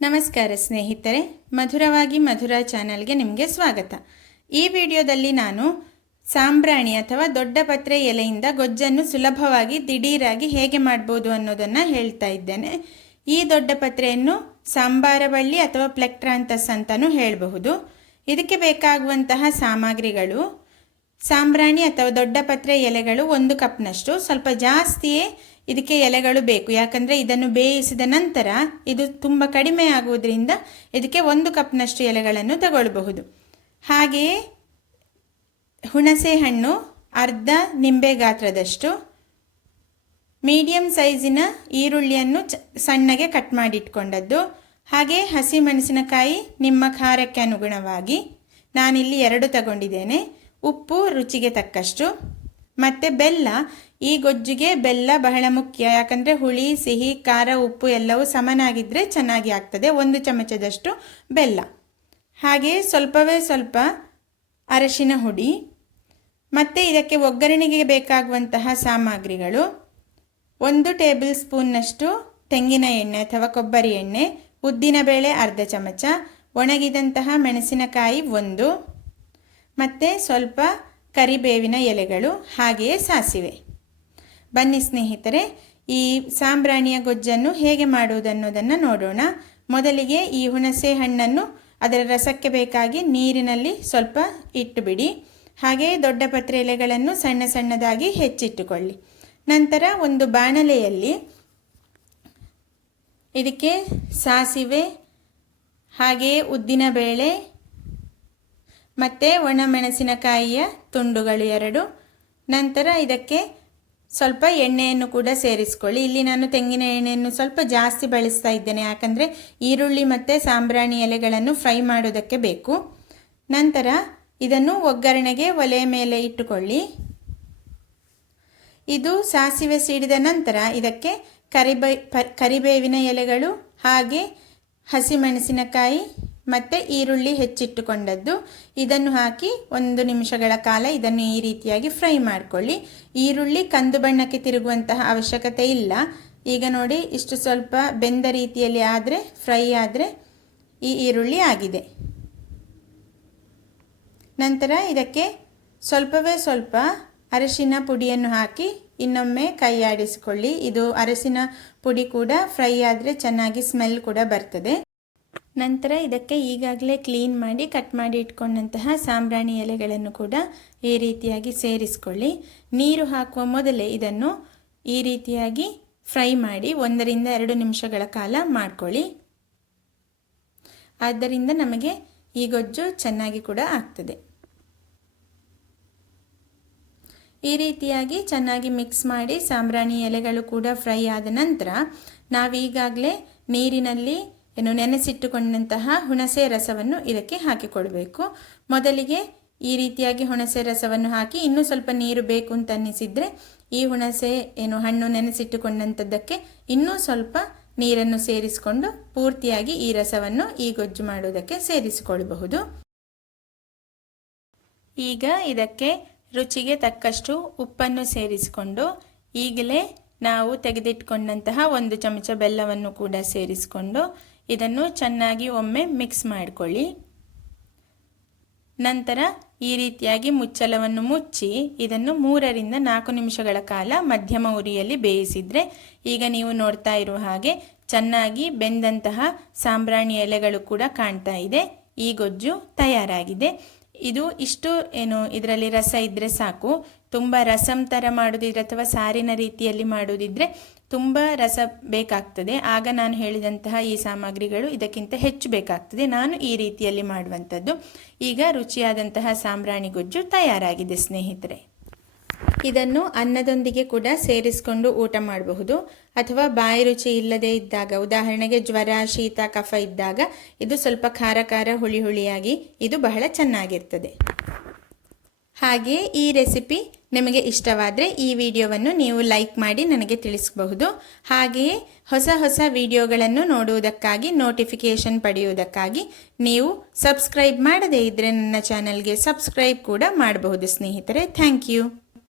ನಮಸ್ಕಾರ ಸ್ನೇಹಿತರೆ, ಮಧುರವಾಗಿ ಮಧುರ ಚಾನಲ್ಗೆ ನಿಮಗೆ ಸ್ವಾಗತ. ಈ ವಿಡಿಯೋದಲ್ಲಿ ನಾನು ಸಾಂಬ್ರಾಣಿ ಅಥವಾ ದೊಡ್ಡ ಪತ್ರೆ ಎಲೆಯಿಂದ ಗೊಜ್ಜನ್ನು ಸುಲಭವಾಗಿ ದಿಢೀರಾಗಿ ಹೇಗೆ ಮಾಡ್ಬೋದು ಅನ್ನೋದನ್ನು ಹೇಳ್ತಾ ಇದ್ದೇನೆ. ಈ ದೊಡ್ಡ ಪತ್ರೆಯನ್ನು ಸಾಂಬಾರ ಬಳ್ಳಿ ಅಥವಾ ಪ್ಲೆಕ್ಟ್ರಾಂಥಸ್ ಅಂತಲೂ ಹೇಳಬಹುದು. ಇದಕ್ಕೆ ಬೇಕಾಗುವಂತಹ ಸಾಮಗ್ರಿಗಳು: ಸಾಂಬ್ರಾಣಿ ಅಥವಾ ದೊಡ್ಡ ಪತ್ರೆ ಎಲೆಗಳು 1 ಕಪ್ನಷ್ಟು. ಸ್ವಲ್ಪ ಜಾಸ್ತಿಯೇ ಇದಕ್ಕೆ ಎಲೆಗಳು ಬೇಕು, ಯಾಕಂದರೆ ಇದನ್ನು ಬೇಯಿಸಿದ ನಂತರ ಇದು ತುಂಬ ಕಡಿಮೆ ಆಗುವುದರಿಂದ ಇದಕ್ಕೆ 1 ಕಪ್ನಷ್ಟು ಎಲೆಗಳನ್ನು ತಗೊಳ್ಬಹುದು. ಹಾಗೆಯೇ ಹುಣಸೆ ಹಣ್ಣು ಅರ್ಧ ನಿಂಬೆ ಗಾತ್ರದಷ್ಟು, ಮೀಡಿಯಂ ಸೈಜಿನ ಈರುಳ್ಳಿಯನ್ನು ಸಣ್ಣಗೆ ಕಟ್ ಮಾಡಿಟ್ಕೊಂಡದ್ದು, ಹಾಗೆ ಹಸಿಮೆಣಸಿನಕಾಯಿ ನಿಮ್ಮ ಖಾರಕ್ಕೆ ಅನುಗುಣವಾಗಿ, ನಾನಿಲ್ಲಿ 2 ತಗೊಂಡಿದ್ದೇನೆ. ಉಪ್ಪು ರುಚಿಗೆ ತಕ್ಕಷ್ಟು, ಮತ್ತು ಬೆಲ್ಲ. ಈ ಗೊಜ್ಜಿಗೆ ಬೆಲ್ಲ ಬಹಳ ಮುಖ್ಯ, ಯಾಕಂದರೆ ಹುಳಿ, ಸಿಹಿ, ಖಾರ, ಉಪ್ಪು ಎಲ್ಲವೂ ಸಮನಾಗಿದ್ದರೆ ಚೆನ್ನಾಗಿ ಆಗ್ತದೆ. 1 ಚಮಚದಷ್ಟು ಬೆಲ್ಲ, ಹಾಗೆಯೇ ಸ್ವಲ್ಪವೇ ಸ್ವಲ್ಪ ಅರಶಿನ ಹುಡಿ. ಮತ್ತು ಇದಕ್ಕೆ ಒಗ್ಗರಣೆಗೆ ಬೇಕಾಗುವಂತಹ ಸಾಮಗ್ರಿಗಳು: 1 ಟೇಬಲ್ ಸ್ಪೂನ್ನಷ್ಟು ತೆಂಗಿನ ಎಣ್ಣೆ ಅಥವಾ ಕೊಬ್ಬರಿ ಎಣ್ಣೆ, ಉದ್ದಿನಬೇಳೆ ಅರ್ಧ ಚಮಚ, ಒಣಗಿದಂತಹ ಮೆಣಸಿನಕಾಯಿ 1, ಮತ್ತು ಸ್ವಲ್ಪ ಕರಿಬೇವಿನ ಎಲೆಗಳು, ಹಾಗೆಯೇ ಸಾಸಿವೆ. ಬನ್ನಿ ಸ್ನೇಹಿತರೆ, ಈ ಸಾಂಬ್ರಾಣಿಯ ಗೊಜ್ಜನ್ನು ಹೇಗೆ ಮಾಡುವುದನ್ನೋದನ್ನು ನೋಡೋಣ. ಮೊದಲಿಗೆ ಈ ಹುಣಸೆ ಹಣ್ಣನ್ನು ಅದರ ರಸಕ್ಕೆ ಬೇಕಾಗಿ ನೀರಿನಲ್ಲಿ ಸ್ವಲ್ಪ ಇಟ್ಟುಬಿಡಿ. ಹಾಗೆಯೇ ದೊಡ್ಡ ಪತ್ರೆ ಎಲೆಗಳನ್ನು ಸಣ್ಣ ಸಣ್ಣದಾಗಿ ಹೆಚ್ಚಿಟ್ಟುಕೊಳ್ಳಿ. ನಂತರ ಒಂದು ಬಾಣಲೆಯಲ್ಲಿ ಇದಕ್ಕೆ ಸಾಸಿವೆ, ಹಾಗೆಯೇ ಉದ್ದಿನಬೇಳೆ ಮತ್ತು ಒಣಮೆಣಸಿನಕಾಯಿಯ ತುಂಡುಗಳು 2. ನಂತರ ಇದಕ್ಕೆ ಸ್ವಲ್ಪ ಎಣ್ಣೆಯನ್ನು ಕೂಡ ಸೇರಿಸ್ಕೊಳ್ಳಿ. ಇಲ್ಲಿ ನಾನು ತೆಂಗಿನ ಎಣ್ಣೆಯನ್ನು ಸ್ವಲ್ಪ ಜಾಸ್ತಿ ಬಳಸ್ತಾ ಇದ್ದೇನೆ, ಯಾಕಂದರೆ ಈರುಳ್ಳಿ ಮತ್ತು ಸಾಂಬ್ರಾಣಿ ಎಲೆಗಳನ್ನು ಫ್ರೈ ಮಾಡೋದಕ್ಕೆ ಬೇಕು. ನಂತರ ಇದನ್ನು ಒಗ್ಗರಣೆಗೆ ಒಲೆಯ ಮೇಲೆ ಇಟ್ಟುಕೊಳ್ಳಿ. ಇದು ಸಾಸಿವೆ ಸಿಡಿದ ನಂತರ ಇದಕ್ಕೆ ಕರಿಬೇವಿನ ಎಲೆಗಳು, ಹಾಗೆ ಹಸಿಮೆಣಸಿನಕಾಯಿ ಮತ್ತು ಈರುಳ್ಳಿ ಹೆಚ್ಚಿಟ್ಟುಕೊಂಡದ್ದು ಇದನ್ನು ಹಾಕಿ 1 ನಿಮಿಷಗಳ ಕಾಲ ಇದನ್ನು ಈ ರೀತಿಯಾಗಿ ಫ್ರೈ ಮಾಡಿಕೊಳ್ಳಿ. ಈರುಳ್ಳಿ ಕಂದು ಬಣ್ಣಕ್ಕೆ ತಿರುಗುವಂತಹ ಅವಶ್ಯಕತೆ ಇಲ್ಲ. ಈಗ ನೋಡಿ, ಇಷ್ಟು ಸ್ವಲ್ಪ ಬೆಂದ ರೀತಿಯಲ್ಲಿ ಆದರೆ, ಫ್ರೈ ಆದರೆ ಈ ಈರುಳ್ಳಿ ಆಗಿದೆ. ನಂತರ ಇದಕ್ಕೆ ಸ್ವಲ್ಪವೇ ಸ್ವಲ್ಪ ಅರಶಿನ ಪುಡಿಯನ್ನು ಹಾಕಿ ಇನ್ನೊಮ್ಮೆ ಕೈಯಾಡಿಸಿಕೊಳ್ಳಿ. ಇದು ಅರಸಿನ ಪುಡಿ ಕೂಡ ಫ್ರೈ ಆದರೆ ಚೆನ್ನಾಗಿ ಸ್ಮೆಲ್ ಕೂಡ ಬರ್ತದೆ. ನಂತರ ಇದಕ್ಕೆ ಈಗಾಗಲೇ ಕ್ಲೀನ್ ಮಾಡಿ ಕಟ್ ಮಾಡಿ ಇಟ್ಕೊಂಡಂತಹ ಸಾಂಬ್ರಾಣಿ ಎಲೆಗಳನ್ನು ಕೂಡ ಈ ರೀತಿಯಾಗಿ ಸೇರಿಸ್ಕೊಳ್ಳಿ. ನೀರು ಹಾಕುವ ಮೊದಲೇ ಇದನ್ನು ಈ ರೀತಿಯಾಗಿ ಫ್ರೈ ಮಾಡಿ 1 ರಿಂದ 2 ನಿಮಿಷಗಳ ಕಾಲ ಮಾಡ್ಕೊಳ್ಳಿ. ಆದ್ದರಿಂದ ನಮಗೆ ಈ ಗೊಜ್ಜು ಚೆನ್ನಾಗಿ ಕೂಡ ಆಗ್ತದೆ. ಈ ರೀತಿಯಾಗಿ ಚೆನ್ನಾಗಿ ಮಿಕ್ಸ್ ಮಾಡಿ ಸಾಂಬ್ರಾಣಿ ಎಲೆಗಳು ಕೂಡ ಫ್ರೈ ಆದ ನಂತರ ನಾವೀಗಾಗಲೇ ನೀರಿನಲ್ಲಿ ನೆನೆಸಿಟ್ಟುಕೊಂಡಂತಹ ಹುಣಸೆ ರಸವನ್ನು ಇದಕ್ಕೆ ಹಾಕಿಕೊಡಬೇಕು. ಮೊದಲಿಗೆ ಈ ರೀತಿಯಾಗಿ ಹುಣಸೆ ರಸವನ್ನು ಹಾಕಿ, ಇನ್ನೂ ಸ್ವಲ್ಪ ನೀರು ಬೇಕು ಅಂತ ಅನ್ನಿಸಿದರೆ ಈ ಹುಣಸೆ ಹಣ್ಣು ನೆನೆಸಿಟ್ಟುಕೊಂಡಂಥದ್ದಕ್ಕೆ ಇನ್ನೂ ಸ್ವಲ್ಪ ನೀರನ್ನು ಸೇರಿಸಿಕೊಂಡು ಪೂರ್ತಿಯಾಗಿ ಈ ರಸವನ್ನು ಈ ಗೊಜ್ಜು ಮಾಡುವುದಕ್ಕೆ ಸೇರಿಸಿಕೊಳ್ಳಬಹುದು. ಈಗ ಇದಕ್ಕೆ ರುಚಿಗೆ ತಕ್ಕಷ್ಟು ಉಪ್ಪನ್ನು ಸೇರಿಸಿಕೊಂಡು, ಈಗಲೇ ನಾವು ತೆಗೆದಿಟ್ಕೊಂಡಂತಹ 1 ಚಮಚ ಬೆಲ್ಲವನ್ನು ಕೂಡ ಸೇರಿಸಿಕೊಂಡು ಇದನ್ನು ಚೆನ್ನಾಗಿ ಒಮ್ಮೆ ಮಿಕ್ಸ್ ಮಾಡಿಕೊಳ್ಳಿ. ನಂತರ ಈ ರೀತಿಯಾಗಿ ಮುಚ್ಚಳವನ್ನು ಮುಚ್ಚಿ ಇದನ್ನು 3 ರಿಂದ 4 ನಿಮಿಷಗಳ ಕಾಲ ಮಧ್ಯಮ ಉರಿಯಲ್ಲಿ ಬೇಯಿಸಿದರೆ, ಈಗ ನೀವು ನೋಡ್ತಾ ಇರುವ ಹಾಗೆ ಚೆನ್ನಾಗಿ ಬೆಂದಂತಹ ಸಾಂಬ್ರಾಣಿ ಎಲೆಗಳು ಕೂಡ ಕಾಣ್ತಾ ಇದೆ. ಈ ಗೊಜ್ಜು ತಯಾರಾಗಿದೆ. ಇದು ಇಷ್ಟು ಇದರಲ್ಲಿ ರಸ ಇದ್ದರೆ ಸಾಕು. ತುಂಬ ರಸಂ ಥರ ಮಾಡೋದಿದ್ರೆ ಅಥವಾ ಸಾರಿನ ರೀತಿಯಲ್ಲಿ ಮಾಡೋದಿದ್ರೆ ತುಂಬ ರಸ ಬೇಕಾಗ್ತದೆ. ಆಗ ನಾನು ಹೇಳಿದಂತಹ ಈ ಸಾಮಗ್ರಿಗಳು ಇದಕ್ಕಿಂತ ಹೆಚ್ಚು ಬೇಕಾಗ್ತದೆ. ನಾನು ಈ ರೀತಿಯಲ್ಲಿ ಮಾಡುವಂಥದ್ದು. ಈಗ ರುಚಿಯಾದಂತಹ ಸಾಂಬ್ರಾಣಿ ಗೊಜ್ಜು ತಯಾರಾಗಿದೆ ಸ್ನೇಹಿತರೆ. ಇದನ್ನು ಅನ್ನದೊಂದಿಗೆ ಕೂಡ ಸೇರಿಸಿಕೊಂಡು ಊಟ ಮಾಡಬಹುದು, ಅಥವಾ ಬಾಯಿ ರುಚಿ ಇಲ್ಲದೇ ಇದ್ದಾಗ, ಉದಾಹರಣೆಗೆ ಜ್ವರ, ಶೀತ, ಕಫ ಇದ್ದಾಗ ಇದು ಸ್ವಲ್ಪ ಖಾರ ಖಾರ ಹುಳಿ ಹುಳಿಯಾಗಿ ಇದು ಬಹಳ ಚೆನ್ನಾಗಿರ್ತದೆ. ಹಾಗೆಯೇ ಈ ರೆಸಿಪಿ ನಿಮಗೆ ಇಷ್ಟವಾದರೆ ಈ ವಿಡಿಯೋವನ್ನು ನೀವು ಲೈಕ್ ಮಾಡಿ ನನಗೆ ತಿಳಿಸಬಹುದು. ಹಾಗೆಯೇ ಹೊಸ ಹೊಸ ವಿಡಿಯೋಗಳನ್ನು ನೋಡುವುದಕ್ಕಾಗಿ, ನೋಟಿಫಿಕೇಷನ್ ಪಡೆಯುವುದಕ್ಕಾಗಿ ನೀವು ಸಬ್ಸ್ಕ್ರೈಬ್ ಮಾಡದೇ ಇದ್ದರೆ ನನ್ನ ಚಾನಲ್ಗೆ ಸಬ್ಸ್ಕ್ರೈಬ್ ಕೂಡ ಮಾಡಬಹುದು ಸ್ನೇಹಿತರೆ. Thank you.